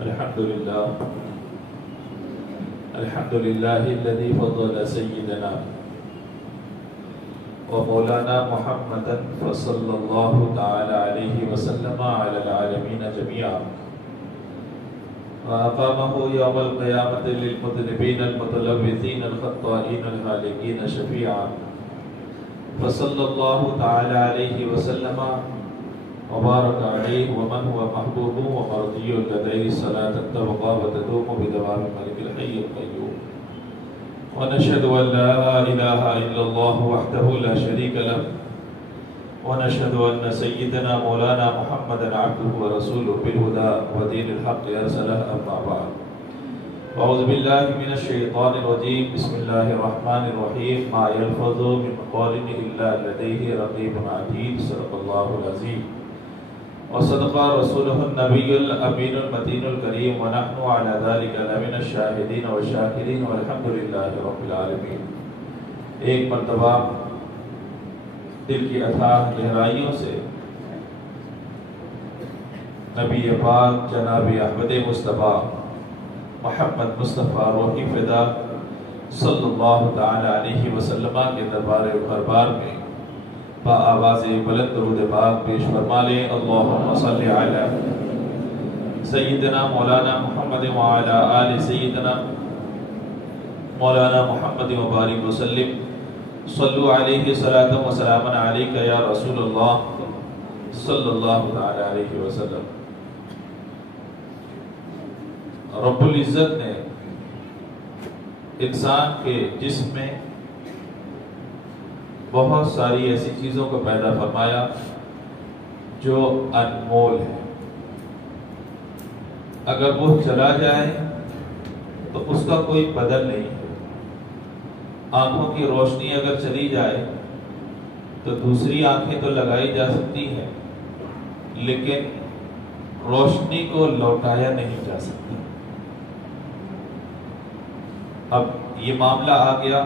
الحمد لله الذي فضل سيدنا ومولانا محمدا فصلى الله تعالى عليه وسلم على العالمين جميعا وأقامه يوم القيامة للمذنبين المتلوثين الخطائين الهالكين شفيعا فصلى الله تعالى عليه وسلم وبارك عليه ومن هو محبوب ومرضي لديه صلاة تبقى وتدوم بدوام الملك الحي القيوم ونشهد أن لا إله إلا الله وحده لا شريك له ونشهد أن سيدنا مولانا محمدا عبده ورسوله بالهدى ودين الحق أرسله أما بعد أعوذ بالله من الشيطان الرجيم بسم الله الرحمن الرحيم ما يلفظ من قول إلا لديه رقيب عتيد صدق الله العظيم وصدق رسوله النبي الأمين المتين الكريم ونحن على ذلك لمن الشاهدين والشاكرين والحمد لله رب العالمين۔ ایک مرتبہ دل کی اتھاہ گہرائیوں سے نبی پاک جناب احمد مصطفیٰ محمد مصطفیٰ روحی فدا صلی اللہ تعالی علیہ وسلم کے دربار میں با آواز بلند درود پاک پیش فرما لیں۔ اللہم صلی علی سیدنا مولانا محمد وعلی آل سیدنا مولانا محمد وبارک وسلم صلو علیہ صلاۃ و سلام علیک یا رسول اللہ صلی اللہ تعالی علیہ وسلم۔ رب العزت نے انسان کے جسم میں بہت ساری ایسی چیزوں کو پیدا فرمایا جو انمول ہے۔ اگر وہ چلا جائے تو اس کا کوئی بدل نہیں ہے۔ آنکھوں کی روشنی اگر چلی جائے تو دوسری آنکھیں تو لگائی جا سکتی ہیں لیکن روشنی کو لوٹایا نہیں جا سکتا۔ اب یہ معاملہ آ گیا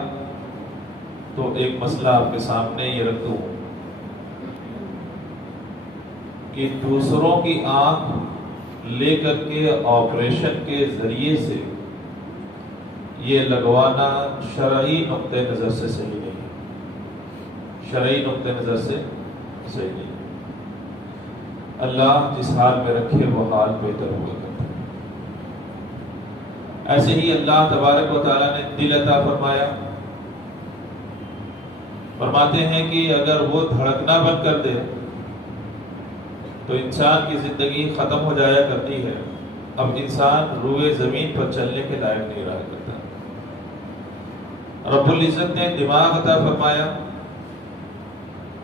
تو ایک مسئلہ آپ کے سامنے یہ رکھ دوں کہ دوسروں کی آنکھ لے کر کے آپریشن کے ذریعے سے یہ لگوانا شرعی نقطہ نظر سے صحیح نہیں ہے، شرعی نقطہ نظر سے صحیح نہیں ہے۔ اللہ جس حال میں رکھے وہ حال بہتر ہوا کرتا ہے۔ ایسے ہی اللہ تبارک و تعالیٰ نے دل عطا فرمایا، فرماتے ہیں کہ اگر وہ دھڑکنا بند کر دے تو انسان کی زندگی ختم ہو جایا کرتی ہے۔ اب انسان روئے زمین پر چلنے کے لائق نہیں رہا کرتا۔ رب العزت نے دماغ عطا فرمایا۔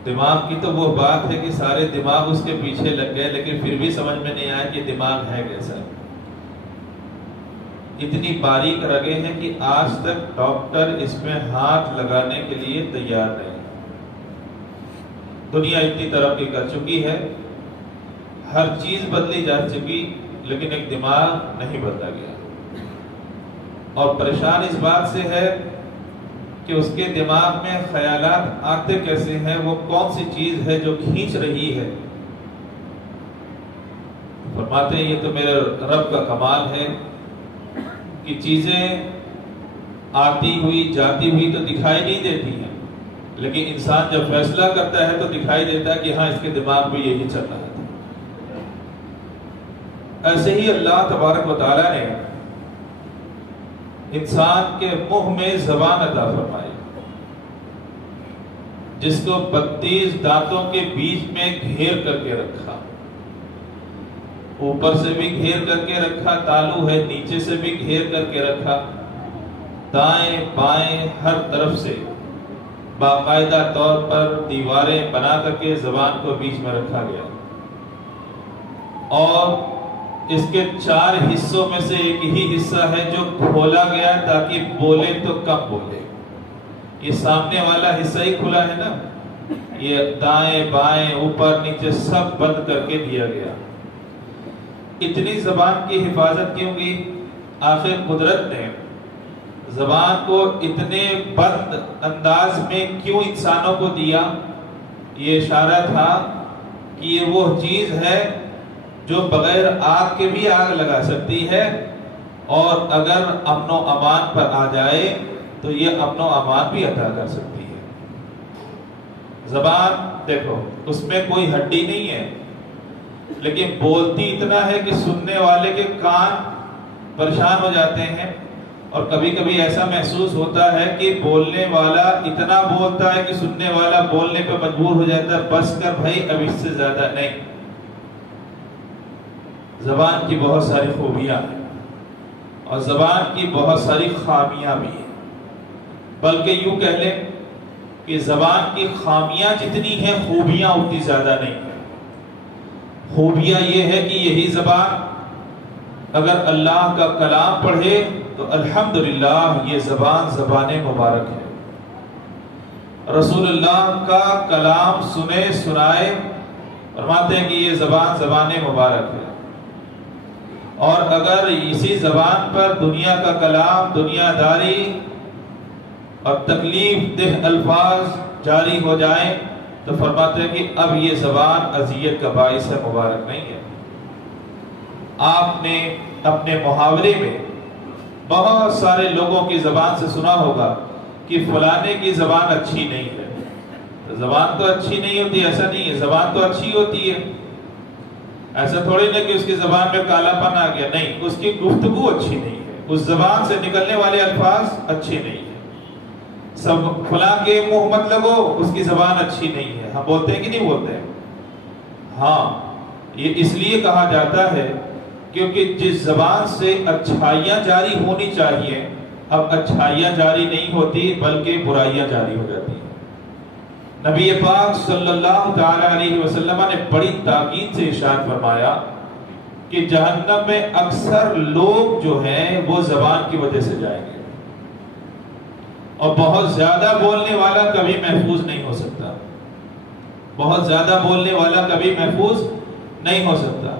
دماغ کی تو وہ بات ہے کہ سارے دماغ اس کے پیچھے لگ گئے لیکن پھر بھی سمجھ میں نہیں آیا کہ دماغ ہے کیسا۔ اتنی باریک رگیں ہیں کہ آج تک ڈاکٹر اس میں ہاتھ لگانے کے لیے تیار نہیں۔ دنیا اتنی ترقی کر چکی ہے، ہر چیز بدلی جا چکی لیکن ایک دماغ نہیں بدلا گیا، اور پریشان اس بات سے ہے کہ اس کے دماغ میں خیالات آتے کیسے ہیں، وہ کون سی چیز ہے جو کھینچ رہی ہے۔ فرماتے ہیں یہ تو میرے رب کا کمال ہے کہ چیزیں آتی ہوئی جاتی ہوئی تو دکھائی نہیں دیتی ہیں لیکن انسان جب فیصلہ کرتا ہے تو دکھائی دیتا ہے کہ ہاں اس کے دماغ میں یہی چل رہا تھا۔ ایسے ہی اللہ تبارک و تعالیٰ نے انسان کے منہ میں زبان عطا فرمائی جس کو 32 دانتوں کے بیچ میں گھیر کر کے رکھا، اوپر سے بھی گھیر کر کے رکھا، تالو ہے نیچے سے بھی گھیر کر کے رکھا، دائیں بائیں ہر طرف سے باقاعدہ طور پر دیواریں بنا کر کے زبان کو بیچ میں رکھا گیا، اور اس کے 4 حصوں میں سے ایک ہی حصہ ہے جو کھولا گیا تاکہ بولے تو کم بولے۔ یہ سامنے والا حصہ ہی کھلا ہے نا، یہ دائیں بائیں اوپر نیچے سب بند کر کے دیا گیا۔ اتنی زبان کی حفاظت کیوں کی؟ آخر قدرت نے زبان کو اتنے بند انداز میں کیوں انسانوں کو دیا؟ یہ اشارہ تھا کہ یہ وہ چیز ہے جو بغیر آگ کے بھی آگ لگا سکتی ہے، اور اگر امن و امان پر آ جائے تو یہ امن و امان بھی عطا کر سکتی ہے۔ زبان دیکھو، اس میں کوئی ہڈی نہیں ہے، لیکن بولتی اتنا ہے کہ سننے والے کے کان پریشان ہو جاتے ہیں، اور کبھی کبھی ایسا محسوس ہوتا ہے کہ بولنے والا اتنا بولتا ہے کہ سننے والا بولنے پہ مجبور ہو جاتا ہے، بس کر بھائی، اب اس سے زیادہ نہیں۔ زبان کی بہت ساری خوبیاں ہیں اور زبان کی بہت ساری خامیاں بھی ہیں، بلکہ یوں کہہ لیں کہ زبان کی خامیاں جتنی ہیں خوبیاں اتنی زیادہ نہیں ہیں۔ خوبیاں یہ ہے کہ یہی زبان اگر اللہ کا کلام پڑھے تو الحمدللہ یہ زبان زبان مبارک ہے۔ رسول اللہ کا کلام سنے سنائے، فرماتے ہیں کہ یہ زبان زبان مبارک ہے، اور اگر اسی زبان پر دنیا کا کلام، دنیا داری اور تکلیف دہ الفاظ جاری ہو جائیں تو فرماتے ہیں کہ اب یہ زبان اذیت کا باعث ہے، مبارک نہیں ہے۔ آپ نے اپنے محاورے میں بہت سارے لوگوں کی زبان سے سنا ہوگا کہ فلانے کی زبان اچھی نہیں ہے۔ تو زبان تو اچھی نہیں ہوتی، ایسا نہیں ہے، زبان تو اچھی ہوتی ہے، ایسا تھوڑی نہیں کہ اس کی زبان میں کالا پن آ گیا، نہیں، اس کی گفتگو اچھی نہیں ہے، اس زبان سے نکلنے والے الفاظ اچھے نہیں ہیں۔ سب فلاں کے منہ مت لگو، اس کی زبان اچھی نہیں ہے، ہم بولتے ہیں کہ نہیں بولتے ہیں؟ ہاں، یہ اس لیے کہا جاتا ہے کیونکہ جس زبان سے اچھائیاں جاری ہونی چاہیے، اب اچھائیاں جاری نہیں ہوتی بلکہ برائیاں جاری ہو جاتی ہیں۔ نبی پاک صلی اللہ تعالی علیہ وسلم نے بڑی تاکید سے ارشاد فرمایا کہ جہنم میں اکثر لوگ جو ہیں وہ زبان کی وجہ سے جائیں گے، اور بہت زیادہ بولنے والا کبھی محفوظ نہیں ہو سکتا، بہت زیادہ بولنے والا کبھی محفوظ نہیں ہو سکتا۔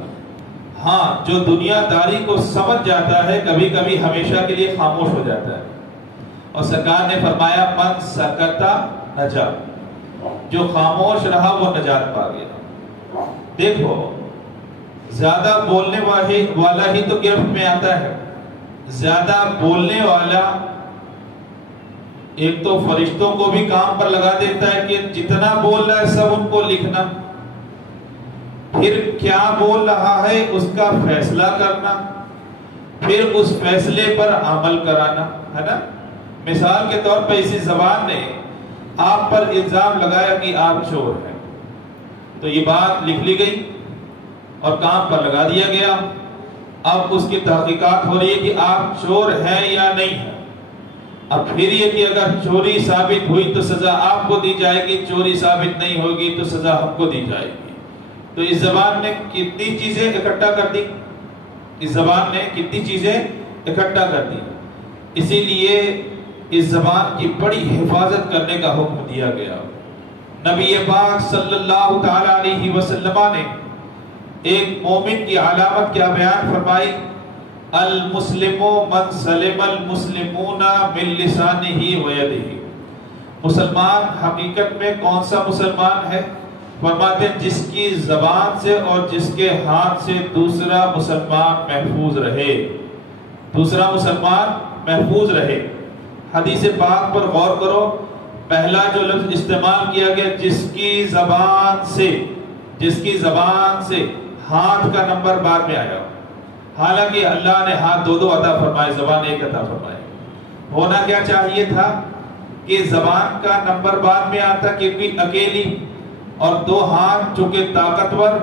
ہاں، جو دنیا داری کو سمجھ جاتا ہے کبھی کبھی ہمیشہ کے لیے خاموش ہو جاتا ہے، اور سرکار نے فرمایا من سکتا نجا، جو خاموش رہا وہ نجات پا گیا۔ دیکھو، زیادہ بولنے والا ہی تو گرفت میں آتا ہے۔ زیادہ بولنے والا ایک تو فرشتوں کو بھی کام پر لگا دیتا ہے کہ جتنا بول رہا ہے سب ان کو لکھنا، پھر کیا بول رہا ہے اس کا فیصلہ کرنا، پھر اس فیصلے پر عمل کرانا، ہے نا۔ مثال کے طور پر اسی زبان نے آپ پر الزام لگایا کہ آپ چور ہیں، تو یہ بات لکھ لی گئی اور کام پر لگا دیا گیا۔ اب اس کی تحقیقات ہو رہی ہے کہ آپ چور ہیں یا نہیں ہیں۔ اب پھر یہ کہ اگر چوری ثابت ہوئی تو سزا آپ کو دی جائے گی، چوری ثابت نہیں ہوگی تو سزا ہم کو دی جائے گی۔ تو اس زبان نے کتنی چیزیں اکٹھا کر دی، اس زبان نے کتنی چیزیں اکٹھا کر دی۔ اسی لیے اس زبان کی بڑی حفاظت کرنے کا حکم دیا گیا۔ نبی پاک صلی اللہ تعالی علیہ وسلم نے ایک مومن کی علامت کیا بیان فرمائی؟ المسلم من سلم المسلمون من لسانہ و یدہ۔ مسلمان حقیقت میں کون سا مسلمان ہے؟ فرماتے ہیں جس کی زبان سے اور جس کے ہاتھ سے دوسرا مسلمان محفوظ رہے، دوسرا مسلمان محفوظ رہے۔ حدیث پاک پر غور کرو، پہلا جو لفظ استعمال کیا گیا جس کی زبان سے، جس کی زبان سے، ہاتھ کا نمبر بعد میں آیا، حالانکہ اللہ نے ہاتھ دو عطا فرمائے، زبان ایک عطا فرمائے۔ ہونا کیا چاہیے تھا کہ زبان کا نمبر بعد میں آتا کیونکہ اکیلی، اور دو ہاتھ چونکہ طاقتور،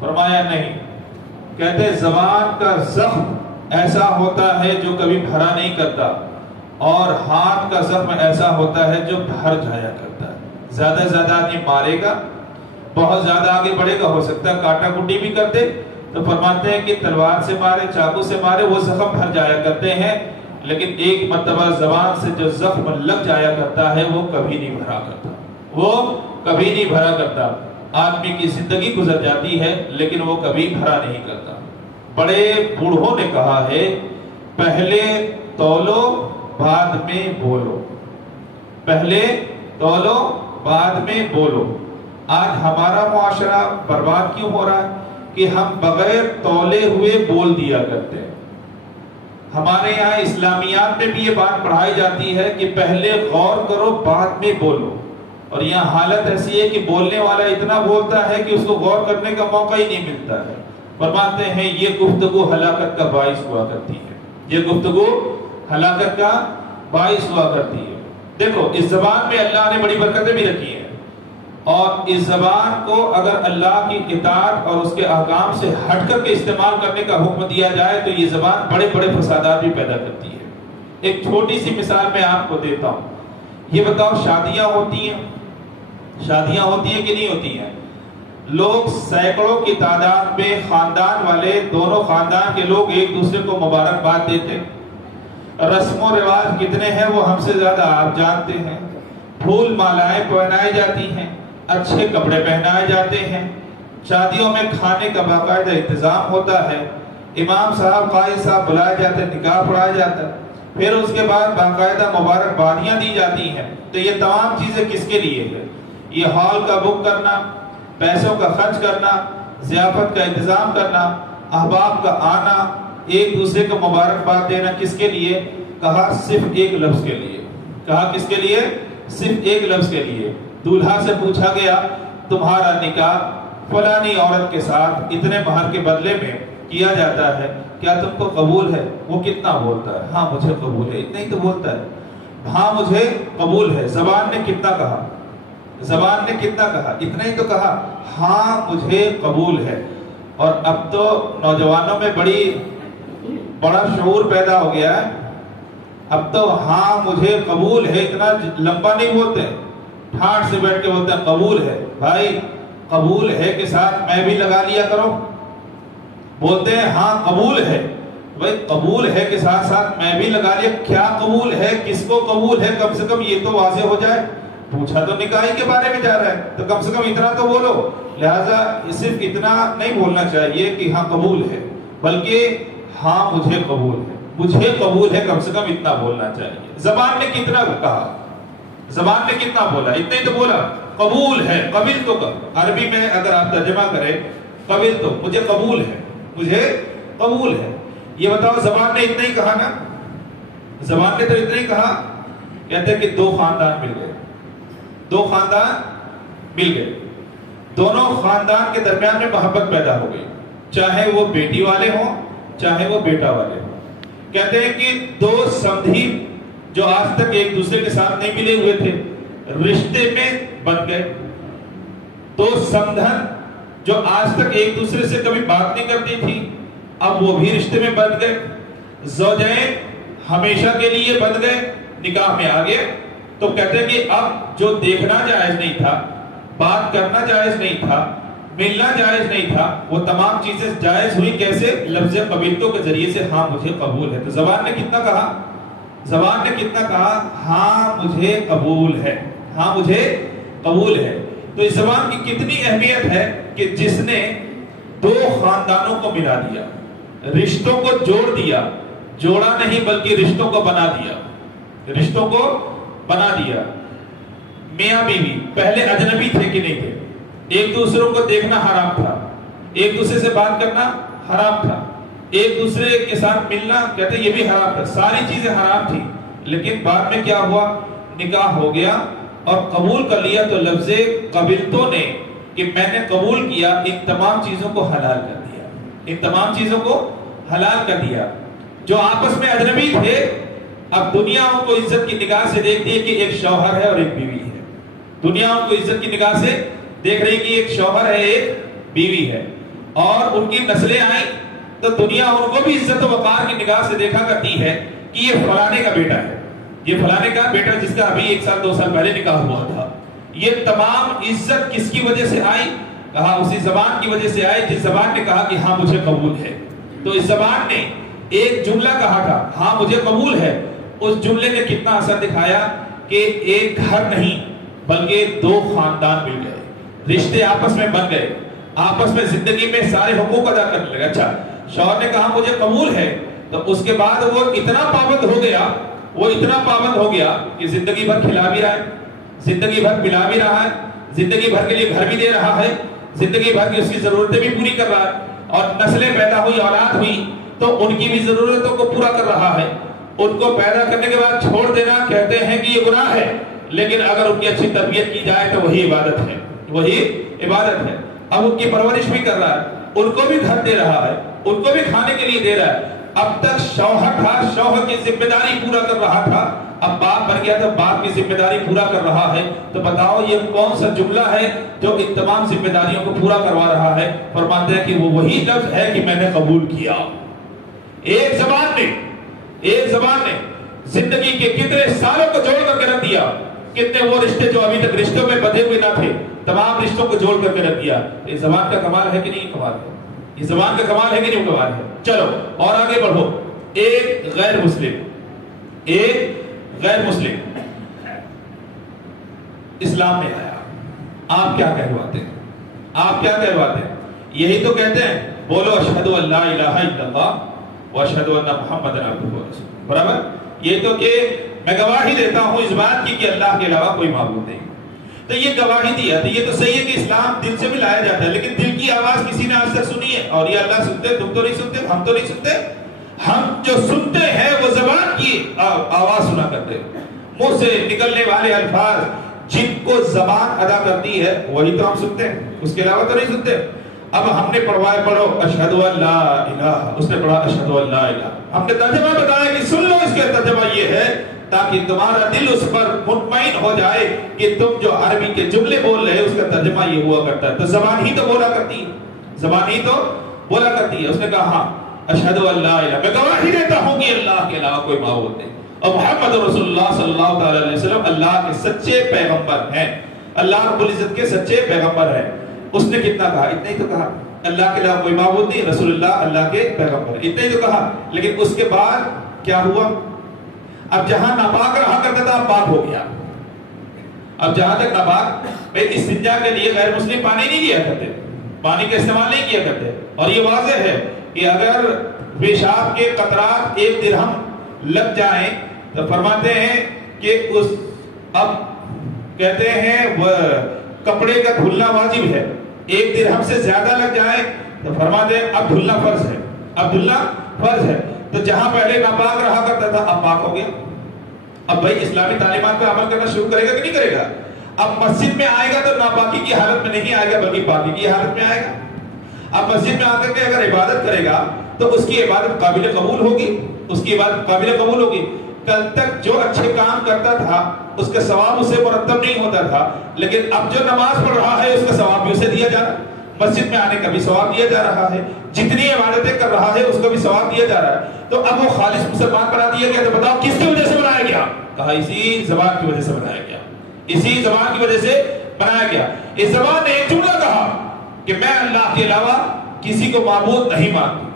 فرمایا نہیں۔ کہتے زبان کا زخم ایسا ہوتا ہے جو کبھی بھرا نہیں کرتا، اور ہاتھ کا زخم ایسا ہوتا ہے جو بھر جایا کرتا ہے۔ زیادہ سے زیادہ آدمی مارے گا، بہت زیادہ آگے بڑھے گا، ہو سکتا ہے کاٹا کٹی بھی کرتے، تو فرماتے ہیں کہ تلوار سے مارے، چاقو سے مارے، وہ زخم بھر جایا کرتے ہیں، لیکن ایک مرتبہ زبان سے جو زخم لگ جایا کرتا ہے وہ کبھی نہیں بھرا کرتا، وہ کبھی نہیں بھرا کرتا۔ آدمی کی زندگی گزر جاتی ہے لیکن وہ کبھی بھرا نہیں کرتا۔ بڑے بوڑھوں نے کہا ہے پہلے تولو بعد میں بولو، پہلے تولو بعد میں بولو۔ آج ہمارا معاشرہ برباد کیوں ہو رہا ہے؟ کہ ہم بغیر تولے ہوئے بول دیا کرتے ہیں. ہمارے یہاں اسلامیات میں بھی یہ بات پڑھائی جاتی ہے کہ پہلے غور کرو بعد میں بولو. اور یہاں حالت ایسی ہے کہ بولنے والا اتنا بولتا ہے کہ اس کو غور کرنے کا موقع ہی نہیں ملتا ہے. فرماتے ہیں یہ گفتگو ہلاکت کا باعث ہوا کرتی ہے. یہ گفتگو ہلاکت کا باعث ہوا کرتی ہے. دیکھو اس زبان میں اللہ نے بڑی برکتیں بھی رکھی ہیں، اور اس زبان کو اگر اللہ کی اطاعت اور اس کے احکام سے ہٹ کر کے استعمال کرنے کا حکم دیا جائے تو یہ زبان بڑے بڑے فسادات بھی پیدا کرتی ہے. ایک چھوٹی سی مثال میں آپ کو دیتا ہوں. یہ بتاؤ شادیاں ہوتی ہیں کہ نہیں ہوتی ہیں؟ لوگ سینکڑوں کی تعداد میں خاندان والے، دونوں خاندان کے لوگ ایک دوسرے کو مبارکباد دیتے. رسم و رواج کتنے ہیں وہ ہم سے زیادہ آپ جانتے ہیں. پھول مالائیں پہنائی جاتی ہیں، اچھے کپڑے پہنائے جاتے ہیں، شادیوں میں کھانے کا باقاعدہ انتظام ہوتا ہے، امام صاحب قائد صاحب بلائے جاتے ہیں، نکاح پڑھایا جاتا ہے، پھر اس کے بعد باقاعدہ مبارکبادیاں دی جاتی ہیں. تو یہ تمام چیزیں کس کے لیے ہے؟ یہ ہال کا بک کرنا، پیسوں کا خرچ کرنا، ضیافت کا انتظام کرنا، احباب کا آنا، ایک دوسرے کو مبارکباد دینا، کس کے لیے؟ کہا صرف ایک لفظ کے لیے. کہا کس کے لیے؟ صرف ایک لفظ کے لیے. دولہا سے پوچھا گیا تمہارا نکاح فلانی عورت کے ساتھ اتنے مہر کے بدلے میں کیا جاتا ہے، کیا تم کو قبول ہے؟ وہ کتنا بولتا ہے؟ ہاں مجھے قبول ہے. اتنا ہی تو بولتا ہے. ہاں مجھے قبول ہے. زبان نے کتنا کہا؟ زبان نے کتنا کہا؟ اتنا ہی تو کہا ہاں مجھے قبول ہے. اور اب تو نوجوانوں میں بڑا شعور پیدا ہو گیا ہے. اب تو ہاں مجھے قبول ہے اتنا لمبا نہیں بولتے، ٹھاٹ سے بیٹھ کے بولتے ہیں قبول ہے. بھائی قبول ہے کے ساتھ میں بھی لگا لیا کرو. بولتے ہیں ہاں قبول ہے. بھائی قبول ہے کے ساتھ ساتھ میں بھی لگا لیا. کیا قبول ہے؟ کس کو قبول ہے؟ کم سے کم یہ تو واضح ہو جائے. پوچھا تو نکاح کے بارے میں جا رہا ہے تو کم سے کم اتنا تو بولو. لہٰذا صرف اتنا نہیں بولنا چاہیے کہ ہاں قبول ہے، بلکہ ہاں مجھے قبول ہے. مجھے قبول ہے کم سے کم اتنا بولنا چاہیے. زبان نے کتنا کہا؟ زبان نے کتنا بولا؟ اتنا ہی تو بولا. قبول ہے، قبل تو عربی میں اگر آپ ترجمہ کریں قبل تو مجھے قبول ہے، مجھے قبول ہے. یہ بتاؤ زبان نے اتنا ہی کہا نا؟ زبان نے تو اتنا ہی کہا. کہتے ہیں کہ دو خاندان مل گئے، دو خاندان مل گئے، دونوں خاندان کے درمیان میں محبت پیدا ہو گئی، چاہے وہ بیٹی والے ہوں چاہے وہ بیٹا والے ہوں. کہتے ہیں کہ دو سمدھی جو آج تک ایک دوسرے کے ساتھ نہیں ملے ہوئے تھے رشتے میں بن گئے. دو سمدھن جو آج تک ایک دوسرے سے کبھی بات نہیں کرتی تھی اب وہ بھی رشتے میں بن گئے. زوجین ہمیشہ کے لیے بن گئے، نکاح میں آ گئے. تو کہتے ہیں کہ اب جو دیکھنا جائز نہیں تھا، بات کرنا جائز نہیں تھا، ملنا جائز نہیں تھا، وہ تمام چیزیں جائز ہوئی. کیسے؟ لفظ قبیلتوں کے ذریعے سے ہاں مجھے قبول ہے. تو زبان نے کتنا کہا؟ زبان نے کتنا کہا؟ ہاں مجھے قبول ہے، ہاں مجھے قبول ہے. تو اس زبان کی کتنی اہمیت ہے کہ جس نے دو خاندانوں کو ملا دیا، رشتوں کو جوڑ دیا. جوڑا نہیں بلکہ رشتوں کو بنا دیا، رشتوں کو بنا دیا. میاں بیوی پہلے اجنبی تھے کہ نہیں تھے؟ ایک دوسروں کو دیکھنا حرام تھا، ایک دوسرے سے بات کرنا حرام تھا، ایک دوسرے کے ساتھ ملنا کہتے ہیں یہ بھی حرام تھا. ساری چیزیں حرام تھی. لیکن بعد میں کیا ہوا؟ نکاح ہو گیا اور قبول کر لیا. تو لفظ قبلتوں نے کہ میں نے قبول کیا ان تمام چیزوں کو حلال کر دیا، ان تمام چیزوں کو حلال کر دیا. جو آپس میں اجنبی تھے اب دنیا ان کو عزت کی نگاہ سے دیکھتی ہے کہ ایک شوہر ہے اور ایک بیوی ہے. دنیا ان کو عزت کی نگاہ سے دیکھ رہی کہ ایک شوہر ہے ایک بیوی ہے. اور ان کی نسلیں آئیں تو دنیا ان کو بھی عزت و وقار کی نگاہ سے دیکھا کرتی ہے کہ یہ فلانے کا بیٹا ہے، یہ فلانے کا بیٹا جس کا ابھی 1 سال 2 سال پہلے نکاح ہوا تھا. یہ تمام عزت کس کی وجہ سے آئی؟ کہا اسی زبان کی وجہ سے آئی جس زبان نے کہا کہ ہاں مجھے قبول ہے. تو اس زبان نے ایک جملہ کہا تھا ہاں مجھے قبول ہے، اس جملے نے کتنا اثر دکھایا کہ ایک گھر نہیں بلکہ 2 خاندان مل گئے، رشتے آپس میں بن گئے، آپس میں زندگی میں سارے حقوق ادا کرنے لگے. اچھا شوہر نے کہا مجھے قبول ہے تو اس کے بعد وہ اتنا پابند ہو گیا، وہ اتنا پابند ہو گیا کہ زندگی بھر کھلا بھی رہا ہے، زندگی بھر پلا بھی رہا ہے، زندگی بھر کے لیے گھر بھی دے رہا ہے، زندگی بھر کی اس کی ضرورتیں بھی پوری کر رہا ہے، اور نسلیں پیدا ہوئی، اولاد ہوئی تو ان کی بھی ضرورتوں کو پورا کر رہا ہے۔ ان کو پیدا کرنے کے بعد چھوڑ دینا کہتے ہیں کہ یہ گناہ ہے، لیکن اگر ان کی اچھی تربیت کی جائے تو وہی عبادت ہے، وہی عبادت ہے۔ اب ان کی پرورش بھی کر رہا ہے، ان کو بھی گھر دے رہا ہے، ان کو بھی کھانے کے لیے دے رہا ہے۔ اب تک شوہر تھا، شوہر کی ذمہ داری پورا کر رہا تھا، اب باپ بن گیا تو باپ کی ذمہ داری پورا کر رہا ہے۔ تو بتاؤ یہ کون سا جملہ ہے جو ان تمام ذمہ داریوں کو پورا کروا رہا ہے؟ فرماتے ہیں کہ وہ وہی لفظ ہے کہ میں نے قبول کیا۔ ایک زبان نے زندگی کے کتنے سالوں کو جوڑ کر کے رکھ دیا، کتنے وہ رشتے جو ابھی تک رشتوں میں بدھے ہوئے نہ تھے، تمام رشتوں کو جوڑ کر کے رکھ دیا۔ یہ زبان کا کمال ہے کہ نہیں کمال ہے؟ یہ زبان کا کمال ہے کہ نہیں کمال ہے؟ چلو اور آگے بڑھو۔ ایک غیر مسلم اسلام میں آیا، آپ کیا کہلواتے ہیں؟ آپ کیا کہلواتے ہیں؟ یہی تو کہتے ہیں بولو اشہد ان لا الہ الا اللہ واشہد ان محمد عبدہ ورسولہ۔ برابر؟ یہ تو کہ میں گواہی دیتا ہوں اس بات کی کہ اللہ کے علاوہ کوئی معبود نہیں۔ تو یہ گواہی دیا، تو یہ تو صحیح ہے کہ اسلام دل سے بھی لایا جاتا ہے، لیکن دل کی آواز کسی نے آج تک سنی ہے؟ اور یہ اللہ سنتے، تم تو نہیں سنتے، ہم تو نہیں سنتے۔ ہم جو سنتے ہیں وہ زبان کی آواز سنا کرتے ہیں، منہ سے نکلنے والے الفاظ جن کو زبان ادا کرتی ہے وہی تو ہم سنتے ہیں، اس کے علاوہ تو نہیں سنتے۔ اب ہم نے پڑھوایا، پڑھو اشہد ان لا الہ، اس نے پڑھا اشہد ان لا الہ، ہم نے ترجمہ بتایا کہ سن لو، اس کا ترجمہ یہ ہے تاکہ تمہارا دل اس پر مطمئن ہو جائے کہ تم جو عربی کے جملے بول رہے ہیں اس کا ترجمہ یہ ہوا کرتا ہے۔ تو زبان ہی تو بولا کرتی ہے، زبان ہی تو بولا کرتی ہے۔ اس نے کہا ہاں اشہد ان لا الہ، میں گواہی دیتا ہوں کہ اللہ کے علاوہ کوئی معبود نہیں، اور محمد رسول اللہ صلی اللہ تعالی علیہ وسلم اللہ کے سچے پیغمبر ہیں، اللہ رب العزت کے سچے پیغمبر ہیں۔ اس نے کتنا کہا؟ اتنا ہی تو کہا، اللہ کے علاوہ کوئی معبود نہیں، رسول اللہ کے پیغمبر، اتنا ہی تو کہا۔ لیکن اس کے بعد کیا ہوا؟ اب جہاں ناپاک رہا کرتا تھا اب پاک ہو گیا۔ اب جہاں تک ناپاک، استنجا کے لیے غیر مسلم پانی نہیں لیا کرتے، پانی کا استعمال نہیں کیا کرتے، اور یہ واضح ہے کہ اگر پیشاب کے قطرات 1 درہم لگ جائیں تو فرماتے ہیں کہ اب کہتے ہیں وہ کپڑے کا دھلنا واجب ہے، 1 درہم سے زیادہ لگ جائے تو فرماتے ہیں اب دھلنا فرض ہے، اب دھلنا فرض ہے۔ تو جہاں پہلے ناپاک رہا کرتا تھا اب پاک ہو گیا۔ اب بھائی اسلامی تعلیمات پہ عمل کرنا شروع کرے گا کہ نہیں کرے گا؟ اب مسجد میں آئے گا تو ناپاکی کی حالت میں نہیں آئے گا بلکہ پاکی کی حالت میں آئے گا۔ اب مسجد میں آ کر کے اگر عبادت کرے گا تو اس کی عبادت قابل قبول ہوگی، اس کی عبادت قابل قبول ہوگی۔ کل تک جو اچھے کام کرتا تھا اس کا ثواب اسے مرتب نہیں ہوتا تھا، لیکن اب جو نماز پڑھ رہا ہے اس کا ثواب بھی اسے دیا جا رہا ہے، مسجد میں آنے کا بھی ثواب دیا جا رہا ہے، جتنی عبادتیں کر رہا ہے اس کو بھی ثواب دیا جا رہا ہے۔ تو اب وہ خالص مسلمان بنا دیا گیا۔ تو بتاؤ کس کی وجہ سے بنایا گیا؟ کہا اسی زبان کی وجہ سے بنایا گیا، اسی زبان کی وجہ سے بنایا گیا۔ اس زبان نے ایک جملہ کہا کہ میں اللہ کے علاوہ کسی کو معبود نہیں مانتا،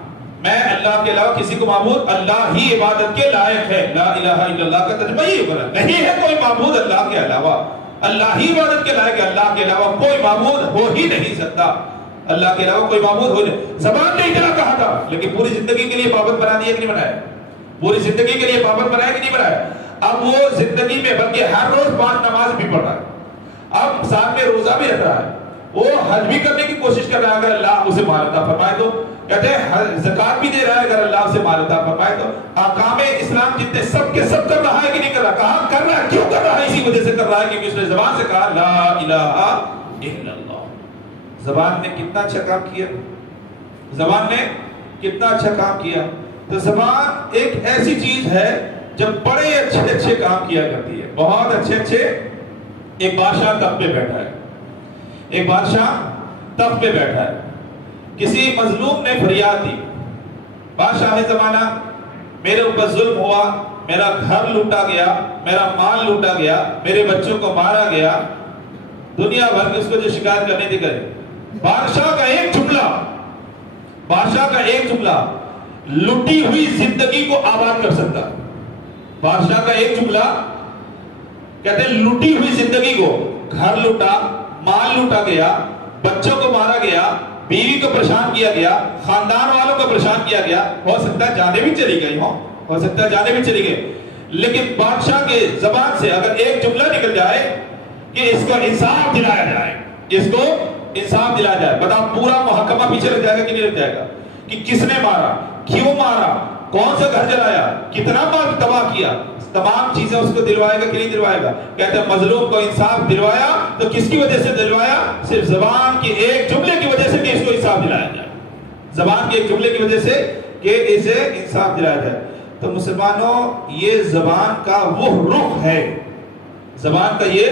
میں اللہ کے علاوہ کسی کو معبود، اللہ ہی عبادت کے لائق ہے۔ لا الہ الا اللہ کا ترجمہ یہ ہوگا، نہیں ہے کوئی معبود اللہ کے علاوہ، اللہ ہی عبادت کے لائق ہے، اللہ کے علاوہ کوئی معبود ہو ہی نہیں سکتا، اللہ کے علاوہ کوئی معبود ہو نہیں۔ زبان نے اتنا کہا تھا لیکن پوری زندگی کے لیے پابند بنا دیا کہ نہیں بنایا؟ پوری زندگی کے لیے پابند بنایا کہ نہیں بنایا؟ اب وہ زندگی میں بلکہ ہر روز 5 نماز بھی پڑھ رہا ہے، اب ساتھ میں روزہ بھی رکھ رہا ہے، وہ حج بھی کرنے کی کوشش کر رہا ہے اگر اللہ اسے مال عطا فرمائے تو، کہتے ہیں زکات بھی دے رہا ہے اگر اللہ اسے مال عطا فرمائے تو۔ احکام اسلام جتنے سب کے سب کر رہا ہے کہ نہیں کر رہا؟ کہاں کر رہا ہے، کیوں کر رہا ہے؟ اسی وجہ سے کر رہا ہے کیونکہ اس نے زبان سے کہا لا الہ الا اللہ۔ زبان نے کتنا اچھا کام کیا، زبان نے کتنا اچھا کام کیا۔ تو زبان ایک ایسی چیز ہے جب بڑے اچھے اچھے کام کیا کرتی ہے، بہت اچھے اچھے۔ ایک بادشاہ تخت پہ بیٹھا ہے، ایک بادشاہ تخت پہ بیٹھا ہے، کسی مظلوم نے فریاد دی، بادشاہ زمانہ میرے اوپر ظلم ہوا، میرا گھر لوٹا گیا، میرا مال لوٹا گیا، میرے بچوں کو مارا گیا، دنیا بھر کے اس کو جو شکایت کرنے تھی کرے۔ بادشاہ کا ایک جملہ، بادشاہ کا ایک جملہ لٹی ہوئی زندگی کو آباد کر سکتا۔ بادشاہ کا ایک جملہ کہتے ہیں لٹی ہوئی زندگی کو، گھر لوٹا، مال لوٹا گیا، بچوں کو مارا گیا، بیوی کو پریشان کیا گیا، خاندان والوں کو پریشان کیا گیا، ہو سکتا ہے جانے بھی چلی گئی ہوں، ہو سکتا ہے جانے بھی چلی گئی، لیکن بادشاہ کے زبان سے اگر ایک جملہ نکل جائے کہ اس کو انصاف دلایا جائے، اس کو انصاف دلایا جائے. بتاؤ پورا محکمہ پیچھے لگ جائے گا کہ نہیں لگ جائے گا؟ کہ کس نے مارا، کیوں مارا، کون سا گھر جلایا، کتنا مال تباہ کیا، تمام چیزیں اس کو دلوائے گا کہ نہیں دلوائے گا؟ کہتے ہیں مظلوم کو انصاف دلوایا تو کس کی وجہ سے دلوایا؟ صرف زبان کے ایک جملے کی وجہ سے کہ اس کو انصاف دلایا جائے. زبان کے ایک جملے کی وجہ سے کہ اسے انصاف دلایا جائے. تو مسلمانوں یہ زبان کا وہ رخ ہے، زبان کا یہ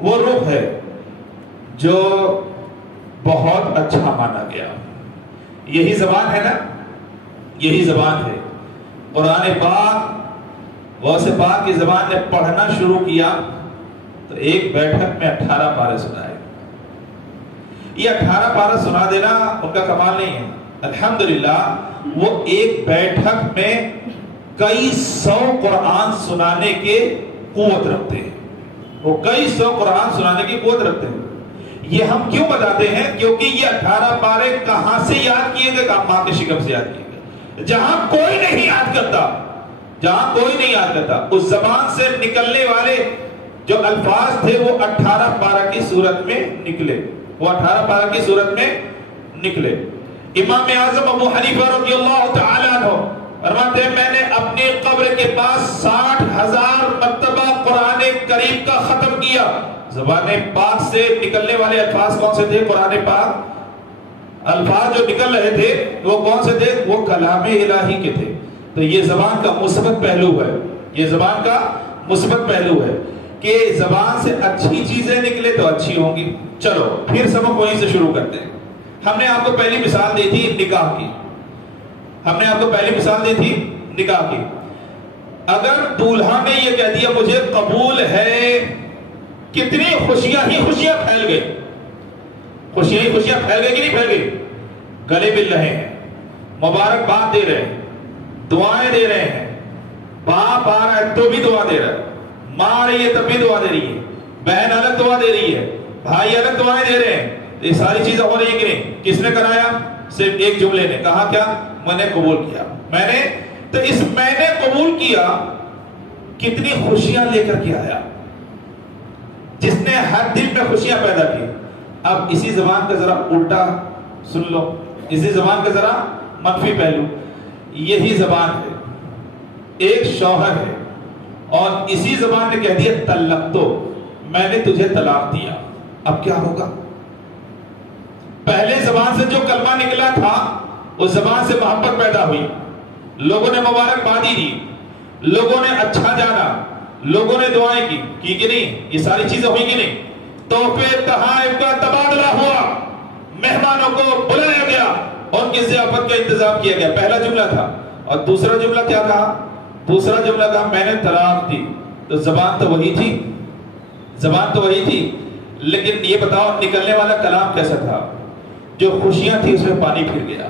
وہ رخ ہے جو بہت اچھا مانا گیا. یہی زبان ہے نا، یہی زبان ہے. قرآن پاک غوث پاک کی زبان نے پڑھنا شروع کیا تو ایک بیٹھک میں 18 پارے سنائے. یہ 18 پارے سنا دینا ان کا کمال نہیں ہے. الحمدللہ وہ ایک بیٹھک میں کئی سو قرآن سنانے کے قوت رکھتے ہیں. وہ کئی سو قرآن سنانے کی قوت رکھتے ہیں. یہ ہم کیوں بتاتے ہیں؟ کیونکہ یہ 18 پارے کہاں سے یاد کیے گئے؟ ماں کے شکم سے یاد کیے گئے. جہاں کوئی نہیں یاد کرتا، جہاں کوئی نہیں یاد کرتا، اس زبان سے نکلنے والے جو الفاظ تھے وہ 18 پارہ کی صورت میں نکلے، وہ 18 پارہ کی صورت میں نکلے. امام اعظم ابو حنیفہ رضی اللہ تعالیٰ عنہ فرماتے ہیں میں نے اپنی قبر کے پاس 60,000 مرتبہ قرآن کریم کا ختم کیا. زبان پاک سے نکلنے والے الفاظ کون سے تھے؟ قرآن پاک الفاظ جو نکل رہے تھے وہ کون سے تھے؟ وہ کلام الہی کے تھے. تو یہ زبان کا مثبت پہلو ہے، یہ زبان کا مثبت پہلو ہے کہ زبان سے اچھی چیزیں نکلے تو اچھی ہوں گی. چلو پھر سبق وہیں سے شروع کرتے ہیں. ہم نے آپ کو پہلی مثال دی تھی نکاح کی، ہم نے آپ کو پہلی مثال دی تھی نکاح کی. اگر دولہا نے یہ کہہ دیا مجھے قبول ہے، کتنی خوشیاں ہی خوشیاں پھیل گئی، خوشیاں ہی خوشیاں پھیل گئی کہ نہیں پھیل گئی؟ گلے مل رہے ہیں، مبارکباد دے رہے ہیں، دعائیں دے رہے ہیں. باپ آ رہا ہے تو بھی دعا دے رہا ہے، ماں آ رہی ہے تب بھی دعا دے رہی ہے، بہن الگ دعا دے رہی ہے، بھائی الگ دعائیں دے رہے ہیں. یہ ساری چیزیں ہو رہی ہیں کہ نہیں؟ کس نے کرایا؟ صرف ایک جملے نے کہا کیا؟ میں نے قبول کیا. میں نے تو اس میں نے قبول کیا کتنی خوشیاں لے کر کے آیا، جس نے ہر دل میں خوشیاں پیدا کی. اب اسی زبان کا ذرا الٹا سن لو، اسی زبان کا ذرا منفی پہلو. یہی زبان ہے، ایک شوہر ہے اور اسی زبان نے کہہ دیا طلق تو میں نے تجھے طلاق دیا. اب کیا ہوگا؟ پہلے زبان سے جو کلمہ نکلا تھا اس زبان سے محبت پیدا ہوئی، لوگوں نے مبارکبادی دی، لوگوں نے اچھا جانا، لوگوں نے دعائیں کی کہ نہیں؟ یہ ساری چیزیں ہوئی کہ نہیں؟ تحفے تحائف کا تبادلہ ہوا، مہمانوں کو بلایا گیا، ان کی ضیافت کا انتظام کیا گیا. پہلا جملہ تھا. اور دوسرا جملہ کیا کہا؟ دوسرا جملہ کہا میں نے طلاق دی. تو زبان تو وہی تھی، زبان تو وہی تھی، لیکن یہ بتاؤ نکلنے والا کلام کیسا تھا؟ جو خوشیاں تھی اس میں پانی پھر گیا،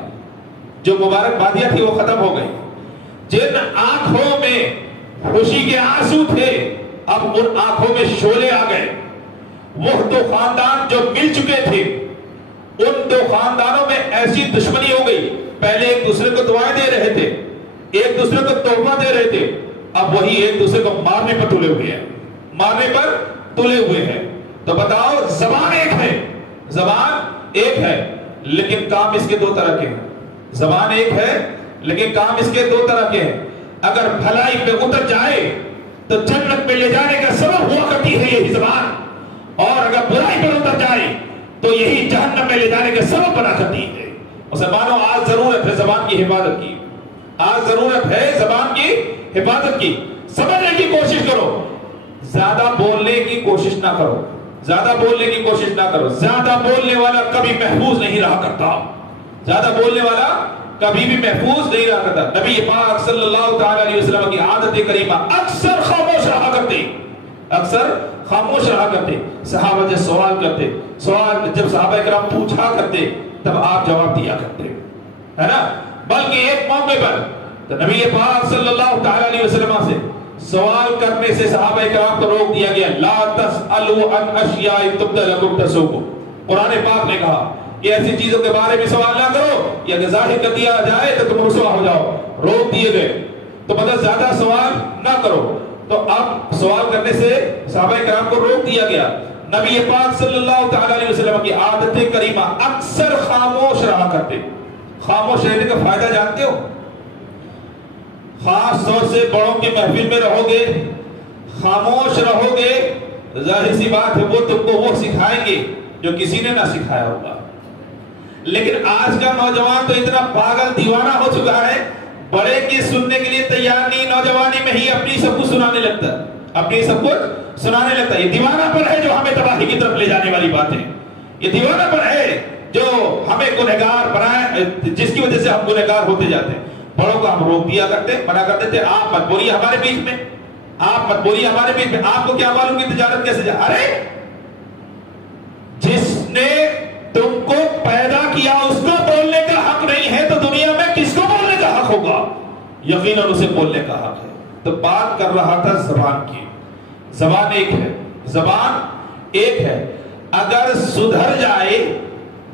جو مبارکبادیاں تھی وہ ختم ہو گئی. جن آنکھوں میں خوشی کے آنسو تھے اب ان آنکھوں میں شعلے آ گئے. وہ دو خاندان جو مل چکے تھے ان دو خاندانوں میں ایسی دشمنی ہو گئی. پہلے ایک دوسرے کو دعائیں دے رہے تھے، ایک دوسرے کو تحفہ دے رہے تھے، اب وہی ایک دوسرے کو مارنے پر تلے ہوئے ہیں، مارنے پر تلے ہوئے ہیں. تو بتاؤ زبان ایک ہے، زبان ایک ہے لیکن کام اس کے دو طرح کے ہیں. زبان ایک ہے لیکن کام اس کے دو طرح کے ہیں. اگر بھلائی پہ اتر جائے تو جنت میں لے جانے کا سبب ہوا کرتی ہے یہی زبان، اور اگر برائی پر اتر جائے تو یہی جہنم میں لے جانے کا سبب بنا کرتی ہے. مسلمانوں آج ضرورت ہے زبان کی حفاظت کی، آج ضرورت ہے زبان کی حفاظت کی. سمجھنے کی کوشش کرو، زیادہ بولنے کی کوشش نہ کرو، زیادہ بولنے کی کوشش نہ کرو. زیادہ بولنے والا کبھی محفوظ نہیں رہا کرتا، زیادہ بولنے والا کبھی بھی محفوظ نہیں رہا کرتا. نبی پاک صلی اللہ تعالی علیہ وسلم کی عادت کریمہ اکثر خاموش رہا کرتے، اکثر خاموش رہا کرتے. صحابہ جب سوال کرتے، سوال جب صحابہ کرام پوچھا کرتے تب آپ جواب دیا کرتے، ہے نا. بلکہ ایک موقع پر تو نبی پاک صلی اللہ تعالی علیہ وسلم سے سوال کرنے سے صحابہ کرام کو روک دیا گیا. لا تسألوا عن اشیاء تبد لکم تسؤکم. قرآن پاک نے کہا کہ ایسی چیزوں کے بارے میں سوال نہ کرو یا کہ ظاہر کر دیا جائے تو تم رسوا ہو جاؤ. روک دیے گئے. تو مطلب زیادہ سوال نہ کرو. تو اب سوال کرنے سے صحابہ کرام کو روک دیا گیا. نبی پاک صلی اللہ تعالی علیہ وسلم کی عادت کریمہ اکثر خاموش رہا کرتے. خاموش رہنے کا فائدہ جانتے ہو؟ خاص طور سے بڑوں کی محفل میں رہو گے، خاموش رہو گے، ظاہر سی بات ہے وہ تم کو وہ سکھائیں گے جو کسی نے نہ سکھایا ہوگا. لیکن آج کا نوجوان تو اتنا پاگل دیوانہ ہو چکا ہے، بڑے کی سننے کے لیے تیار نہیں، نوجوانی میں ہی اپنی سب کچھ سنانے لگتا ہے، اپنی سب کچھ سنانے لگتا ہے. یہ دیوانہ پر ہے جو ہمیں تباہی کی طرف لے جانے والی بات ہے. یہ دیوانہ پر ہے جو ہمیں گنہگار بنائے، جس کی وجہ سے ہم گنہگار ہوتے جاتے ہیں. بڑوں کو ہم روک دیا کرتے، منع کرتے تھے، آپ مت بولیے ہمارے بیچ میں، آپ مت بولیے ہمارے بیچ میں. آپ کو کیا معلوم کہ تجارت کیسے جا؟ ارے جس نے تم کو پیدا کیا اس کو بولنے کا حق نہیں ہے تو دنیا میں کس کو بولنے کا حق ہوگا؟ یقیناً اسے بولنے کا حق ہے. تو بات کر رہا تھا زبان کی. زبان ایک ہے، زبان ایک ہے. اگر سدھر جائے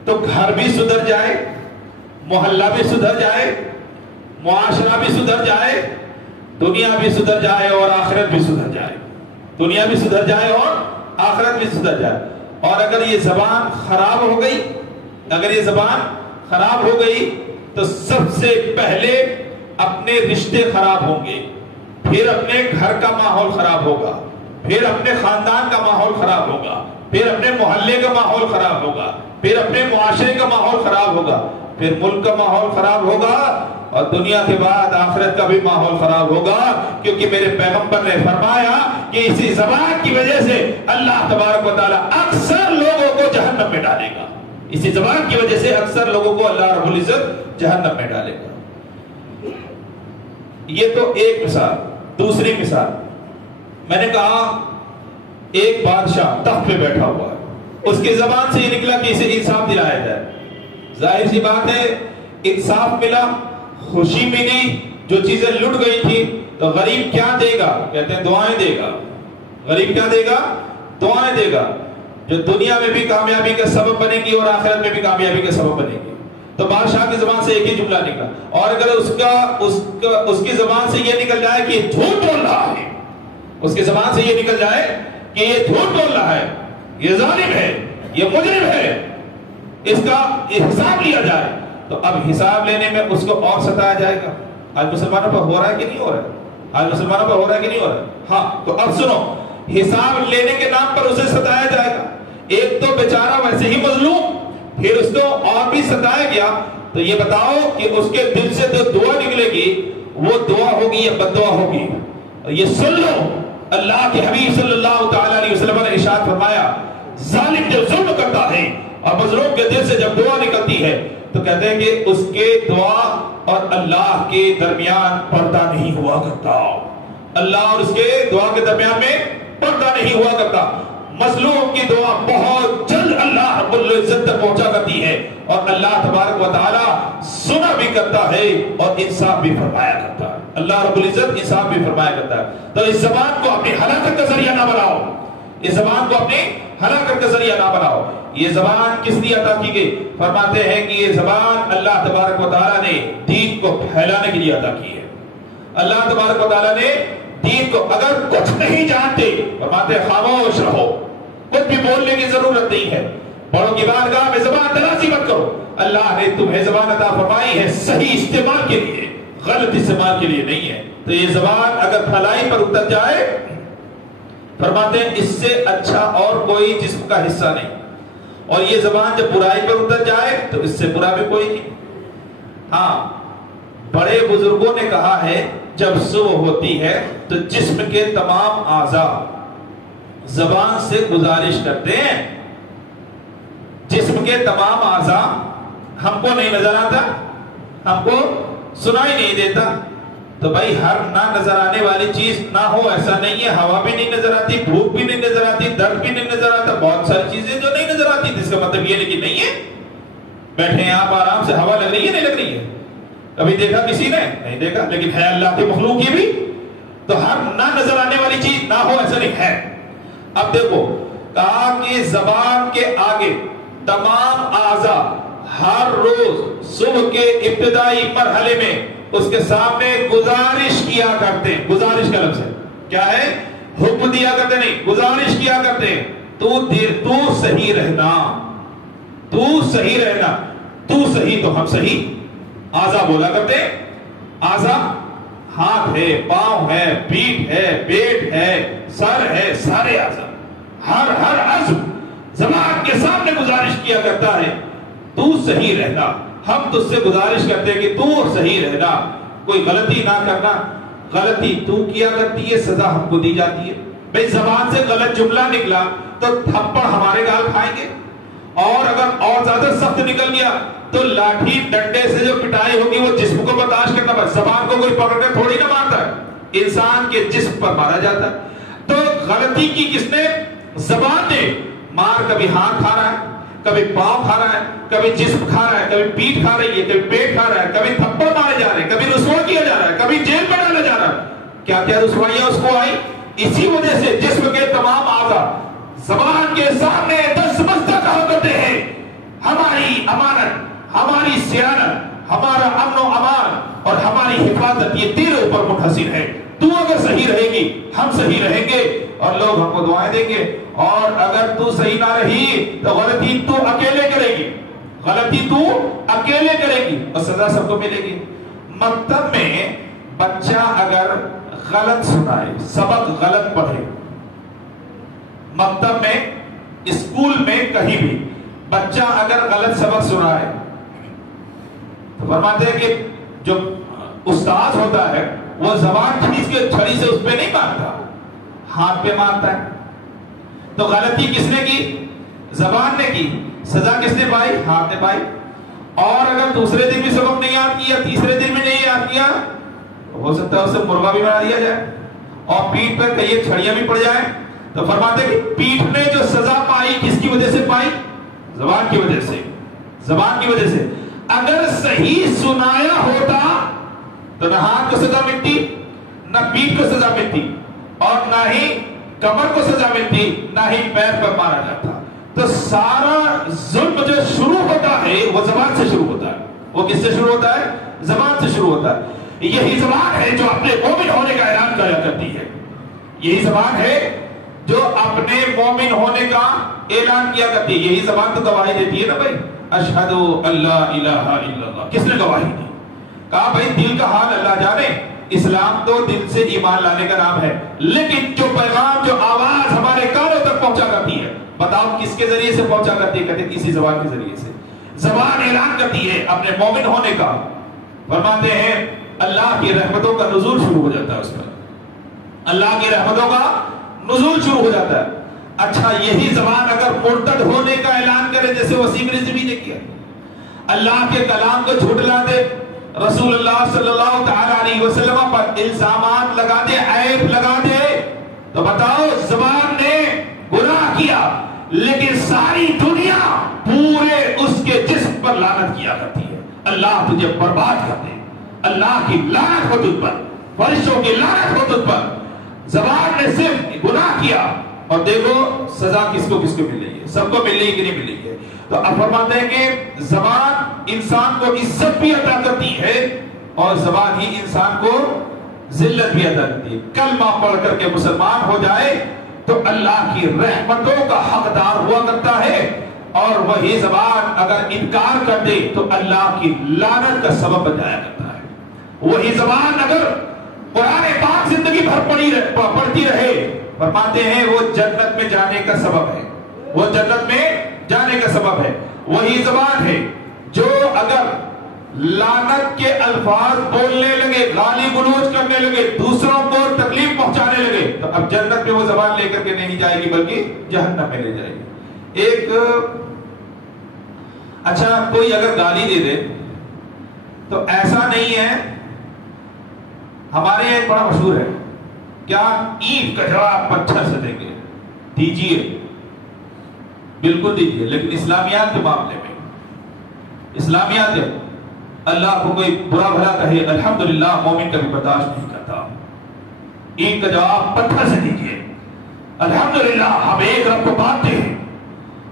تو گھر بھی سدھر جائے، محلہ بھی سدھر جائے، معاشرہ بھی سدھر جائے، دنیا بھی سدھر جائے اور آخرت بھی سدھر جائے. دنیا بھی سدھر جائے اور آخرت بھی سدھر جائے. اور اگر یہ زبان خراب ہو گئی، اگر یہ زبان خراب ہو گئی تو سب سے پہلے اپنے رشتے خراب ہوں گے، پھر اپنے گھر کا ماحول خراب ہوگا، پھر اپنے خاندان کا ماحول خراب ہوگا، پھر اپنے محلے کا ماحول خراب ہوگا، پھر اپنے معاشرے کا ماحول خراب ہوگا، پھر ملک کا ماحول خراب ہوگا اور دنیا کے بعد آخرت کا بھی ماحول خراب ہوگا. کیونکہ میرے پیغمبر نے فرمایا کہ اسی زبان کی وجہ سے اللہ تبارک و تعالی اکثر لوگوں کو جہنم میں ڈالے گا. اسی زبان کی وجہ سے اکثر لوگوں کو اللہ رب العزت جہنم میں ڈالے گا. یہ تو ایک مثال. دوسری مثال، میں نے کہا ایک بادشاہ تخت پہ بیٹھا ہوا ہے، اس کی زبان سے یہ نکلا کہ اسے انصاف دلایا جائے. ظاہر سی بات ہے انصاف ملا، خوشی ملی، جو چیزیں لٹ گئی تھی. تو غریب کیا دے گا؟ کہتے ہیں دعائیں دے گا. غریب کیا دے گا؟ دعائیں دے گا، جو دنیا میں بھی کامیابی کا سبب بنے گی اور آخرت میں بھی کامیابی کا سبب بنے گی. تو بادشاہ کی زبان سے ایک ہی جملہ نکلا. اور اگر اس کی زبان سے یہ نکل جائے کہ یہ جھوٹ بول رہا ہے، اس کی زبان سے یہ نکل جائے کہ یہ جھوٹ بول رہا ہے، یہ ظالم ہے، یہ مجرم ہے، اس کا حساب لیا جائے، تو اب حساب لینے میں اس کو اور ستایا جائے گا. آج مسلمانوں پر ہو رہا ہے کہ نہیں ہو رہا ہے؟ آج مسلمانوں پر ہو رہا ہے کہ نہیں ہو رہا ہے؟ ہاں. تو اب سنو، حساب لینے کے نام پر اسے ستایا جائے گا. ایک تو بیچارہ ویسے ہی مظلوم، پھر اس کو اور بھی ستایا گیا. تو یہ بتاؤ کہ اس کے دل سے جو دعا نکلے گی وہ دعا ہوگی یا بد دعا ہوگی؟ یہ سن لو، اللہ کے حبیب صلی اللہ تعالی علیہ وسلم نے ارشاد فرمایا، ظالم جو ظلم کرتا ہے اور مظلوم کے دل سے جب دعا نکلتی ہے تو کہتے ہیں کہ اس کے دعا اور اللہ کے درمیان پردہ نہیں ہوا کرتا. اللہ اور اس کے دعا کے درمیان میں پردہ نہیں ہوا کرتا. مظلوم کی دعا بہت جلد اللہ رب العزت تک پہنچا کرتی ہے اور اللہ تبارک و تعالی سنا بھی کرتا ہے اور انصاف بھی فرمایا کرتا ہے. اللہ رب العزت انصاف بھی فرمایا کرتا ہے. تو اس زبان کو اپنی ہلاکت کا ذریعہ نہ بناؤ، اس زبان کو اپنی ہلاکت کا ذریعہ نہ بناؤ. یہ زبان کس لیے عطا کی گئی؟ فرماتے ہیں کہ یہ زبان اللہ تبارک و تعالی نے دین کو پھیلانے کے لیے عطا کی ہے. اللہ تبارک و تعالی نے دین کو، اگر کچھ نہیں جانتے فرماتے خاموش رہو، کچھ بھی بولنے کی ضرورت نہیں ہے. بڑوں کی بارگاہ میں زبان درازی مت کرو. اللہ نے تمہیں زبان عطا فرمائی ہے صحیح استعمال کے لیے، غلط استعمال کے لیے نہیں ہے. تو یہ زبان اگر بھلائی پر اتر جائے فرماتے ہیں اس سے اچھا اور کوئی جسم کا حصہ نہیں، اور یہ زبان جب برائی پر اتر جائے تو اس سے برا بھی کوئی نہیں. ہاں، بڑے بزرگوں نے کہا ہے جب صبح ہوتی ہے تو جسم کے تمام اعضاء زبان سے گزارش کرتے ہیں. جسم کے تمام اعضاء، ہم کو نہیں نظر آتا، ہم کو سنائی نہیں دیتا. تو بھائی ہر نہ نظر آنے والی چیز نہ ہو ایسا نہیں ہے. ہوا بھی نہیں نظر آتی، بھوک بھی نہیں نظر آتی، درد بھی نہیں نظر آتا، بہت ساری چیزیں جو نہیں نظر آتی. جس کا مطلب یہ لیکن نہیں ہے بیٹھے ہیں آپ آرام سے، ہوا لگ رہی ہے نہیں لگ رہی ہے؟ کبھی دیکھا کسی نے؟ نہیں دیکھا. لیکن ہے اللہ کی مخلوق یہ بھی. تو ہر نہ نظر آنے والی چیز نہ ہو ایسا نہیں ہے. اب دیکھو کہا کہ زبان کے آگے تمام اعضاء ہر روز صبح کے ابتدائی مرحلے میں اس کے سامنے گزارش کیا کرتے ہیں. گزارش کا لفظ ہے، کیا ہے؟ حکم دیا کرتے نہیں، گزارش کیا کرتے ہیں. تو صحیح رہنا، تو صحیح رہنا، تو صحیح تو ہم صحیح۔ اعضا بولا کرتے، اعضا ہاتھ ہے، پاؤں ہے، پیٹھ ہے، پیٹ ہے، سر ہے، سارے اعضا، ہر عضو زبان کے سامنے گزارش کیا کرتا ہے تو صحیح رہنا۔ ہم تجھ سے گزارش کرتے ہیں کہ تو صحیح رہنا، کوئی غلطی نہ کرنا۔ غلطی تو کیا کرتی ہے، سزا ہم کو دی جاتی ہے۔ بھئی زبان سے غلط جملہ نکلا تو تھپڑ ہمارے گال کھائیں گے، اور اگر اور زیادہ سخت نکل گیا تو لاٹھی ڈنڈے سے جو پٹائی ہوگی وہ جسم کو برداشت کرنا پڑے۔ زبان کو کوئی پکڑ کر تھوڑی نہ مارتا ہے، انسان کے جسم پر مارا جاتا ہے۔ تو غلطی کی کس نے؟ زبان نے۔ مار کبھی ہاتھ کھا رہا ہے، کبھی پاؤں کھا رہا ہے، کبھی جسم کھا رہا ہے، کبھی پیٹھ کھا رہی ہے، کبھی پیٹ کھا رہا ہے، کبھی تھپڑ مارے جا رہے ہیں، کبھی رسوا کیا جا رہا ہے، کبھی جیل میں ڈالا جا رہا ہے۔ کیا کیا رسوائیاں اس کو آئی؟ اسی وجہ سے جسم کے تمام اعضاء زبان کے سامنے دست بستہ کہا کرتے ہیں ہماری امانت، ہماری سیانت، ہمارا امن و امان اور ہماری حفاظت یہ تیرے اوپر منحصر ہے۔ تو اگر صحیح رہے گی ہم صحیح رہیں گے اور لوگ ہم کو دعائیں دیں گے، اور اگر تو صحیح نہ رہی تو غلطی تو اکیلے کرے گی، غلطی تو اکیلے کرے گی اور سزا سب کو ملے گی۔ مکتب میں بچہ اگر غلط سنائے، سبق غلط پڑھے، مکتب میں، اسکول میں، کہیں بھی بچہ اگر غلط سبق سنائے تو فرماتے ہیں کہ جو استاد ہوتا ہے وہ زبان کھینچ کے چھڑی سے اس پہ نہیں مارتا، ہاتھ پہ مارتا ہے۔ تو غلطی کس نے کی؟ زبان نے کی۔ سزا کس نے پائی؟ ہاتھ نے پائی۔ اور اگر دوسرے دن بھی سبق نہیں یاد کیا، تیسرے دن بھی نہیں یاد کیا، ہو سکتا ہے اسے مرغا بھی بنا دیا جائے اور پیٹھ پر کئی چھڑیاں بھی پڑ جائیں۔ تو فرماتے ہیں کہ پیٹھ نے جو سزا پائی کس کی وجہ سے پائی؟ زبان کی وجہ سے، زبان کی وجہ سے۔ اگر صحیح سنایا ہوتا تو نہ ہاتھ کو سزا ملتی، نہ پیٹھ کو سزا ملتی، اور نہ ہی کمر کو سزا ملتی، نہ ہی پیر پر مارا جاتا۔ تو سارا ظلم جو شروع ہوتا ہے وہ زبان سے شروع ہوتا ہے۔ وہ کس سے شروع ہوتا ہے؟ زبان سے شروع ہوتا ہے۔ یہی زبان ہے جو اپنے مومن ہونے کا اعلان کیا کرتی ہے، یہی زبان ہے جو اپنے مومن ہونے کا اعلان کیا کرتی ہے۔ یہی زبان تو گواہی دیتی ہے نا بھائی، اشہد اللہ الہ الا اللہ۔ کس نے گواہی دی؟ کہا بھائی دل کا حال اللہ جانے، اسلام تو دل سے ایمان لانے کا نام ہے، لیکن جو پیغام، جو آواز ہمارے کانوں تک پہنچا کرتی ہے، بتاؤ کس کے ذریعے سے پہنچا کرتی ہے؟ کہتے ہیں کسی زبان کے ذریعے سے۔ زبان اعلان کرتی ہے اپنے مومن ہونے کا۔ فرماتے ہیں اللہ کی رحمتوں کا نزول شروع ہو جاتا ہے اس پر، اللہ کی رحمتوں کا نزول شروع ہو جاتا ہے۔ اچھا یہی زبان اگر مرتد ہونے کا اعلان کرے، جیسے وسیم رضوی نے کیا، اللہ کے کلام کو جھٹلا دے، رسول اللہ صلی اللہ تعالی علیہ وسلم پر الزامات لگا دے، عیب لگا دے، تو بتاؤ زبان نے گناہ کیا، لیکن ساری دنیا پورے اس کے جسم پر لعنت کیا کرتی ہے۔ اللہ تجھے برباد کر دے، اللہ کی لعنت ہو تجھ پر، فرشتوں کی لعنت ہو تجھ پر۔ زبان نے صرف گناہ کیا، اور دیکھو سزا کس کو مل رہی ہے، سب کو مل رہی ہے کہ نہیں مل رہی ہے۔ تو اب فرماتے ہیں کہ زبان انسان کو عزت بھی عطا کرتی ہے، اور زبان ہی انسان کو ذلت بھی عطا کرتی ہے۔ کلمہ پڑھ کر کے مسلمان ہو جائے تو اللہ کی رحمتوں کا حقدار ہوا کرتا ہے، اور وہی زبان اگر انکار کر دے تو اللہ کی لعنت کا سبب بن جایا کرتا ہے۔ وہی زبان اگر قرآن پاک زندگی بھر پڑھتی رہے، فرماتے ہیں وہ جنت میں جانے کا سبب ہے، وہ جنت میں جانے کا سبب ہے۔ وہی زبان ہے جو اگر لعنت کے الفاظ بولنے لگے، گالی گلوچ کرنے لگے، دوسروں کو تکلیف پہنچانے لگے، تو اب جنت میں وہ زبان لے کر کے نہیں جائے گی بلکہ جہنم میں لے جائے گی۔ ایک اچھا کوئی اگر گالی دے دے تو ایسا نہیں ہے، ہمارے ایک بڑا مشہور ہے، کیا اینٹ کا جواب پتھر سے دیں گے، دیجئے، بالکل دیجئے، لیکن اسلامیات کے معاملے میں، اسلامیات اللہ کو کوئی برا بھلا کہے الحمدللہ مومن کبھی برداشت نہیں کرتا۔ اینٹ کا جواب پتھر سے دیجئے، الحمدللہ ہم ایک رب کو مانتے ہیں،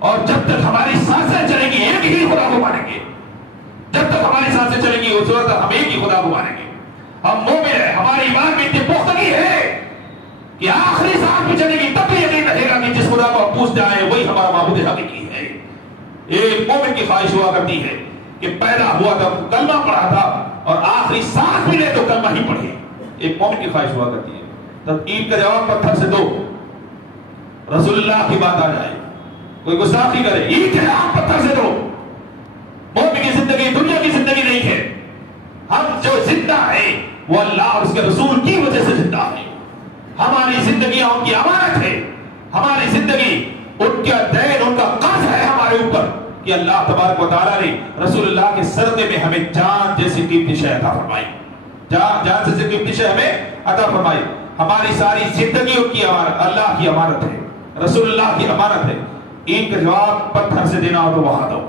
اور جب تک ہماری سانسیں چلیں گی ایک ہی خدا کو مانیں گے، جب تک ہماری سانسیں چلیں گی اس وقت ہم ایک ہی خدا کو مانیں گے، ہم مومن ہیں، ہماری ایمان میں اتنی پختگی ہے کہ آخری سانس بھی چلے گی تب بھی یقین رہے گا کہ جس خدا کو ہم پوچھ جائیں مومن کی خواہش ہوا کرتی ہے کہ پیدا ہوا تھا کلمہ پڑھا تھا اور آخری سانس ملے تو کلمہ ہی پڑھے. ایک مومن کی خواہش ہوا کرتی ہے. تب اینٹ کا جواب پتھر سے دو. رسول اللہ کی بات آ جائے, کوئی گستاخی کرے, اینٹ کا جواب پتھر سے دو. مومن کی زندگی دنیا کی زندگی نہیں ہے. ہم جو زندہ ہیں وہ اللہ اور اس کے رسول کی وجہ سے زندہ ہیں. ہماری زندگیاں ان کی امانت ہے. ہماری زندگی ان کا دین, ان کا قرض ہے ہمارے اوپر کہ اللہ تبارک و تعالیٰ نے رسول اللہ کے صدقے میں ہمیں جان جیسی قیمتی شے عطا فرمائی. جان جیسی قیمتی شے ہمیں عطا فرمائی. ہماری ساری زندگی ان کی امانت, اللہ کی امانت ہے, رسول اللہ کی امانت ہے. اینٹ کا جواب پتھر سے دینا ہو تو وہاں دو.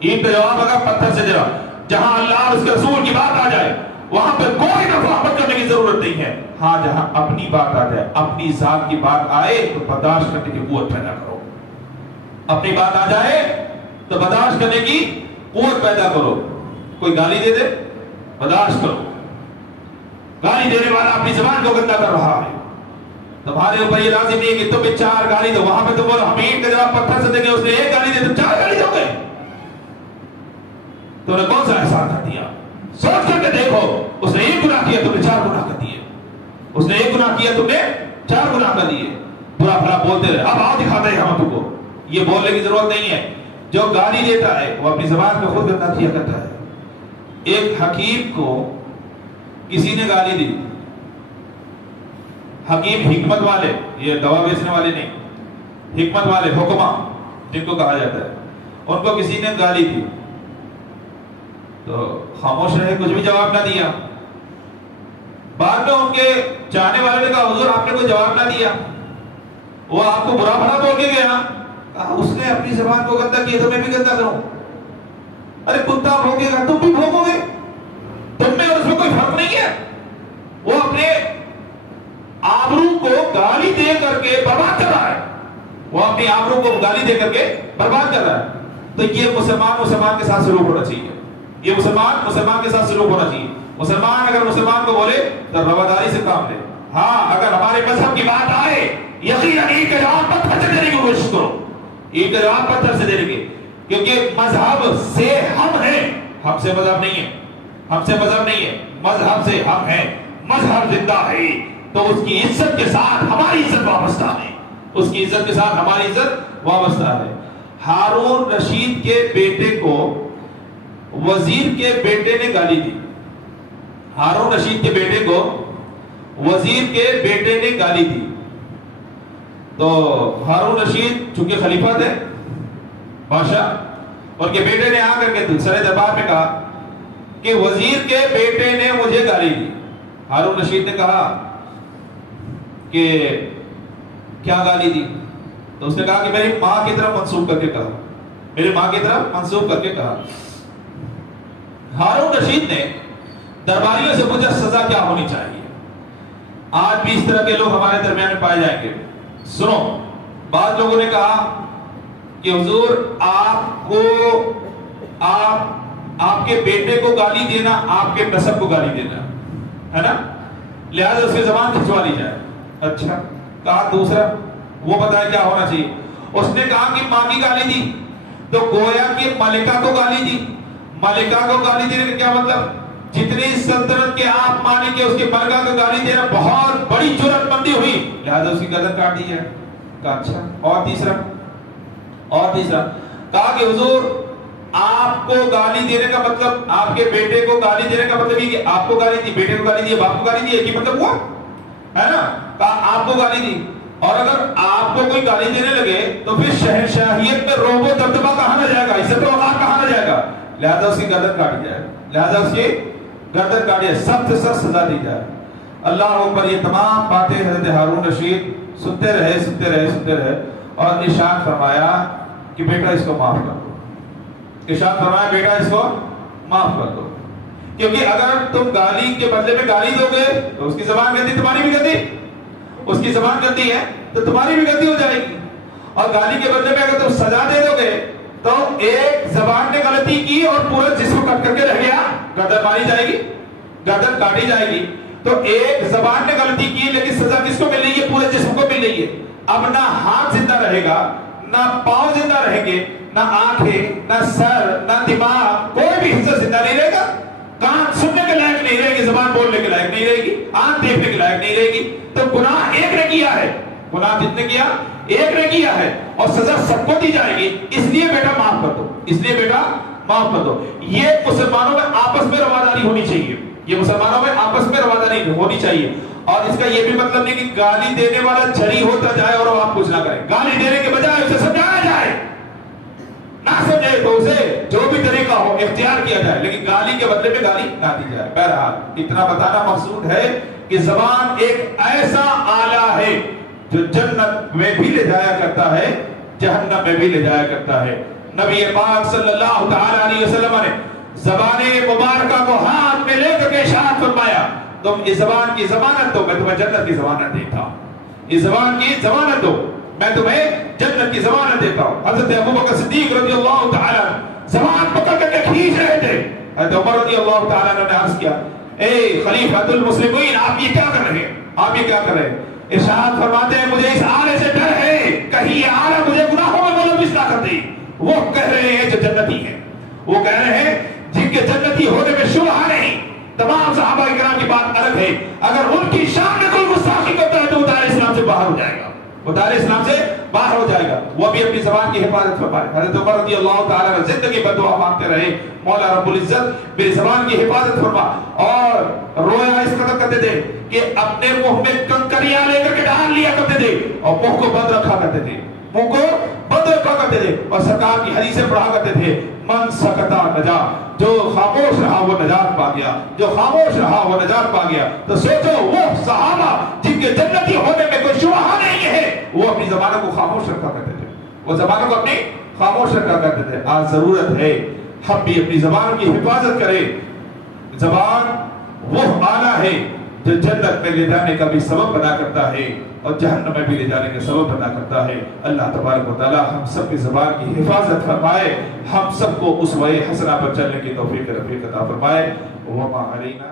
اینٹ کا جواب اگر پتھر سے دینا, جہاں اللہ اور اس کے رسول کی بات آ جائے وہاں پہ کوئی مفاہمت کرنے کی ضرورت نہیں ہے. ہاں جہاں اپنی بات آ جائے, اپنی ذات کی بات آئے تو برداشت کرنے کی قوت پیدا کرو. اپنی بات آ جائے تو برداشت کرنے کی قوت پیدا کرو. کوئی گالی دے دے, برداشت کرو. گالی دینے والا اپنی زبان کو گندا کر رہا ہے, تمہارے اوپر یہ لازم نہیں ہے کہ تمہیں 4 گالی دو. وہاں پہ تم بولو ہم اینٹ کا جواب پتھر سے دیں گے, اس نے 1 گالی دے تو 4 گالی دو گے. تو نے کون سا احسان کر دیا؟ سوچ کر کے دیکھو, اس نے 1 گناہ کیا تم نے 4 گناہ کر دیے. اس نے 1 گناہ کیا تم نے 4 گناہ کر دیے. برا بھلا بولتے رہے, اب آؤ دکھاتے ہیں ہم تم کو. یہ بولنے کی ضرورت نہیں ہے. جو گالی دیتا ہے وہ اپنی زبان کو خود گندا کیا کرتا ہے. ایک حکیم کو کسی نے گالی دی. حکیم حکمت والے, یہ دوا بیچنے والے نہیں, حکمت والے حکما جن کو کہا جاتا ہے, ان کو کسی نے گالی دی تو خاموش رہے, کچھ بھی جواب نہ دیا. بعد میں ان کے چاہنے والے نے کہا حضور آپ نے کوئی جواب نہ دیا, وہ آپ کو برا بھلا بول کے گیا. کہا اس نے اپنی زبان کو گندا کیا تو میں بھی گندا کروں. ارے کتا بھوگے گا تم بھی بھوگو گے, تم میں اور اس میں کوئی فرق نہیں ہے. وہ اپنے آبرو کو گالی دے کر کے برباد کر رہا ہے. وہ اپنی آبرو کو گالی دے کر کے برباد کر رہا ہے. تو یہ مسلمان کے ساتھ سلوک ہونا چاہیے. یہ مسلمان کے ساتھ سلوک ہونا چاہیے. مسلمان اگر مسلمان کو بولے تو رواداری سے کام لے. ہاں اگر ہمارے مذہب کی بات آئے یقیناً اینٹ کا جواب پتھر سے دینے کی کوشش کرو. اینٹ کا جواب پتھر سے دینے کی, کیونکہ مذہب سے ہم ہیں, ہم سے مذہب نہیں ہے. ہم سے مذہب نہیں ہے, مذہب سے ہم ہیں. مذہب زندہ ہے تو اس کی عزت کے ساتھ ہماری عزت وابستہ ہے. اس کی عزت کے ساتھ ہماری عزت وابستہ ہے. ہارون رشید کے بیٹے کو وزیر کے بیٹے نے گالی دی. ہارون رشید کے بیٹے کو وزیر کے بیٹے نے گالی دی. تو ہارون رشید چونکہ خلیفہ تھے, بادشاہ, اور کے بیٹے نے آ کر کے سر دربار میں کہا کہ وزیر کے بیٹے نے مجھے گالی دی. ہارون رشید نے کہا کہ کیا گالی دی؟ تو اس نے کہا کہ میری ماں کی طرف منسوب کر کے کہا, میری ماں کی طرف منسوب کر کے کہا. ہارون رشید نے درباریوں سے پوچھا سزا کیا ہونی چاہیے. آج بھی اس طرح کے لوگ ہمارے درمیان میں پائے جائیں گے. سنو, بعض لوگوں نے کہا کہ حضور آپ کو آپ کے بیٹے کو گالی دینا آپ کے نسب کو گالی دینا ہے نا, لہذا اس کی زبان کھنچوا لی جائے. اچھا, کہا دوسرا وہ بتایا کیا ہونا چاہیے. اس نے کہا کہ ماں کی گالی دی تو گویا کہ ملکہ کو گالی دی. ملکہ کو گالی دینے کا کیا مطلب؟ جتنی سلطنت کے آپ مالک ہے اس کے ملکہ کو گالی دینا بہت بڑی جرأت مندی ہوئی, لہذا اس کی گردن کاٹ دی ہے. کہا اچھا, اور تیسرا کہا کہ حضور آپ کو گالی دینے کا مطلب, آپ کے بیٹے کو گالی دینے کا مطلب یہ کہ آپ کو گالی دی, بیٹے کو گالی دی, باپ کو گالی دی, ایک ہی مطلب ہوا ہے نا. کہا آپ کو گالی دی, اور اگر آپ کو کوئی گالی دینے لگے تو پھر شہنشاہیت میں روب و دبدبہ کہاں نہ جائے گا, عزت و وقار کہاں نہ جائے گا. لہذا اس کی گردن کاٹی جائے, لہذا اس کی گردن کاٹی جائے, سخت سے سخت سزا دی جائے. اللہ اکبر. یہ تمام باتیں حضرت ہارون رشید سنتے رہے اور ارشاد فرمایا کہ بیٹا اس کو معاف کر دو. ارشاد فرمایا بیٹا اس کو معاف کر دو, کیونکہ اگر تم گالی کے بدلے میں گالی دو گے تو اس کی زبان گندی, تمہاری بھی گندی, اس کی زبان گندی ہے تو تمہاری بھی گندی ہو جائے گی. اور گالی کے بدلے میں اگر تم سزا دے دو گے تو ایک زبان نے غلطی کی اور پورا جسم کٹ کر کے رہ گیا, گردن ماری جائے گی, گردن کاٹی جائے گی. تو ایک زبان نے غلطی کی لیکن سزا کس کو مل رہی ہے؟ پورے جسم کو مل رہی ہے. اب نہ ہاتھ زندہ رہے گا, نہ پاؤں زندہ رہیں گے, نہ آنکھیں، نہ سر، نہ دماغ، کوئی بھی حصہ زندہ نہیں رہے گا. کان سننے کے لائق نہیں رہے گی، زبان بولنے کے لائق نہیں رہے گی، آنکھ دیکھنے کے لائق نہیں رہے گی. تو گناہ ایک نے کیا ہے، گناہ جتنے کیا ایک نے کیا ہے، اور سزا سب کو دی جائے گی. اس لیے بیٹا معاف کر دو، اس لیے بیٹا معاف کر دو. یہ مسلمانوں میں آپس میں رواداری ہونی چاہیے، یہ مسلمانوں میں آپس میں رواداری ہونی چاہیے. اور اس کا یہ بھی مطلب نہیں کہ گالی دینے والا جھری ہوتا جائے اور آپ کچھ نہ کریں. گالی دینے کے بجائے اسے سمجھایا جائے، نہ سمجھے تو اسے جو بھی طریقہ ہو اختیار کیا جائے، لیکن گالی کے بدلے میں گالی نہ دی جائے. بہرحال اتنا بتانا مقصود ہے کہ زبان ایک ایسا آلہ ہے جو جنت میں بھی لے جایا کرتا ہے، جہنم میں بھی لے جایا کرتا ہے. نبی پاک صلی اللہ تعالی علیہ وسلم نے زبان مبارکہ کو ہاتھ میں لے کر کے ارشاد فرمایا، تم اس زبان کی ضمانت دو، میں تمہیں جنت کی ضمانت دیتا ہوں. اس زبان کی ضمانت دو، میں تمہیں جنت کی ضمانت دیتا ہوں. حضرت ابوبکر صدیق رضی اللہ تعالی زبان پکڑ کر کے کھینچ رہے تھے. حضرت عمر رضی اللہ تعالی نے عرض کیا، اے خلیفۃ المسلمین، آپ یہ کیا کر رہے ہیں، آپ یہ کیا کر رہے ہیں؟ ارشاد فرماتے ہیں، مجھے اس آلے سے ڈر ہے کہیں یہ آلہ مجھے گناہوں میں ملوث نہ کر دے. وہ کہہ رہے ہیں جو جنتی ہیں، وہ کہہ رہے ہیں جن کے جنتی ہونے میں شبہ نہیں. تمام صحابہ کرام کی بات الگ ہے، اگر ان کی شان میں کوئی گستاخی کرتا ہے تو وہ دائرہ اسلام سے باہر ہو جائے گا، وہ دائرہ اسلام سے باہر ہو جائے گا. وہ بھی اپنی زبان کی حفاظت فرمائے. حضرت عمر رضی اللہ تعالیٰ عنہ زندگی بھر دعا مانگتے رہے، مولا رب العزت میری زبان کی حفاظت فرما. اور رویا اس قدر کرتے تھے کہ اپنے منہ میں کنکریاں لے کر کے ڈال لیا کرتے تھے اور منہ کو بند رکھا کرتے تھے، منہ کو بند رکھا کرتے تھے. اور سرکار کی حدیثیں پڑھا کرتے تھے، من سکتا نجا، جو خاموش رہا وہ نجات پا گیا، جو خاموش رہا وہ نجات پا گیا. تو سوچو وہ صحابہ جن کے جنتی ہونے میں کوئی شبہ نہیں ہے، وہ اپنی زبانوں کو خاموش رکھا کرتے تھے، وہ زبانوں کو اپنی خاموش رکھا کرتے تھے. آج ضرورت ہے ہم بھی اپنی زبان کی حفاظت کریں. زبان وہ آلہ ہے جو جنت میں لے جانے کا بھی سبب بنا کرتا ہے اور جہنم میں بھی لے جانے کا سبب بنا کرتا ہے. اللہ تبارک و تعالی ہم سب کی زبان کی حفاظت فرمائے، ہم سب کو اسوہ حسنہ پر چلنے کی توفیق رفیق عطا فرمائے. وما علینا